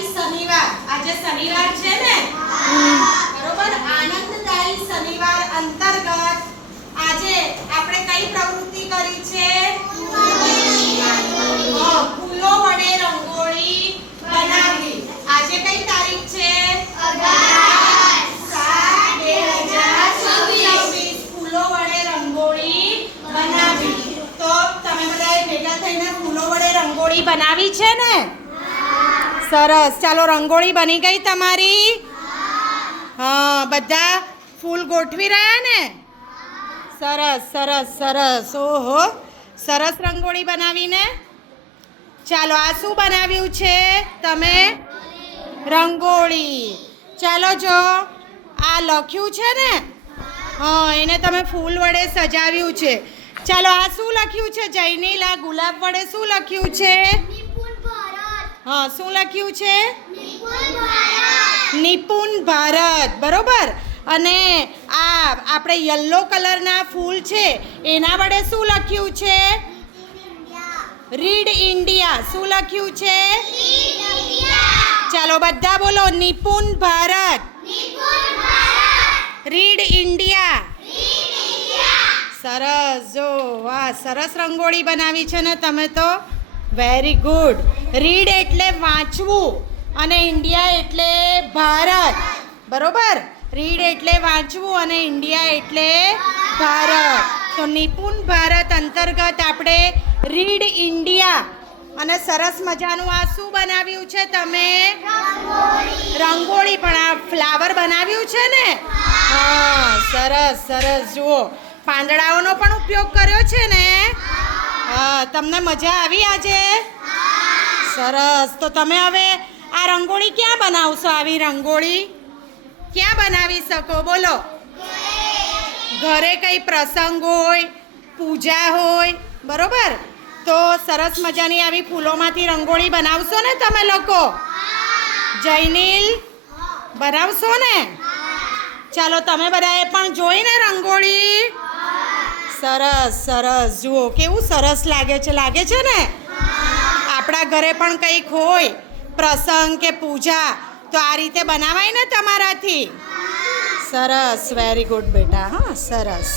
આનંદદાયી શનિવાર, આજે શનિવાર છે ને, બરોબર? આનંદદાયી શનિવાર અંતર્ગત આજે આપણે કઈ પ્રવૃત્તિ કરી છે? ફૂલો વડે રંગોળી બનાવી. આજે કઈ તારીખ છે? 11/7/2024. ફૂલો વડે રંગોળી બનાવી. તો તમે બધાએ ભેગા થઈને ફૂલો વડે રંગોળી બનાવી છે ને? સરસ. ચાલો, રંગોળી બની ગઈ તમારી? હા, બધા ફૂલ ગોઠવી રહ્યા ને? સરસ સરસ સરસ. ઓહો, સરસ રંગોળી બનાવીને. ચાલો, આ શું બનાવ્યું છે તમે? રંગોળી. ચાલો, જો આ લખ્યું છે ને, હા, એને તમે ફૂલ વડે સજાવ્યું છે. ચાલો, આ શું લખ્યું છે જૈનિલ? આ ગુલાબ વડે શું લખ્યું છે? હા, શું લખ્યું છે? નિપુણ ભારત. બરોબર. અને આ આપણે યલો કલરના ફૂલ છે એના વડે શું લખ્યું છે? Read India. શું લખ્યું છે? ચાલો, બધા બોલો, નિપુણ ભારત, રીડ ઇન્ડિયા. સરસ. જો, વાહ, સરસ રંગોળી બનાવી છે ને તમે તો. Very good. રીડ એટલે વાંચવું અને ઇન્ડિયા એટલે ભારત. બરોબર. રીડ એટલે વાંચવું અને ઇન્ડિયા એટલે ભારત. તો નિપુણ ભારત અંતર્ગત આપણે રીડ ઇન્ડિયા અને સરસ મજાનું આ શું બનાવ્યું છે તમે? રંગોળી. પણ આ ફ્લાવર બનાવ્યું છે ને? હા, સરસ સરસ. જુઓ, પાંદડાઓનો પણ ઉપયોગ કર્યો છે ને? હા, તમને મજા આવી આજે? સરસ. તો તમે હવે આ રંગોળી ક્યાં બનાવશો? આવી રંગોળી ક્યાં બનાવી શકો? બોલો. ઘરે કઈ પ્રસંગ હોય, પૂજા હોય, બરોબર, તો સરસ મજાની આવી ફૂલોમાંથી રંગોળી બનાવશો ને તમે લોકો? જૈનિલ, બનાવશો ને? ચાલો, તમે બધાએ પણ જોઈને રંગોળી? સરસ સરસ. જુઓ કેવું સરસ લાગે છે. લાગે છે ને? આપણા ઘરે પણ કંઈક હોય પ્રસંગ કે પૂજા તો આ રીતે બનાવાય ને તમારાથી? સરસ. વેરી ગુડ બેટા. હા, સરસ.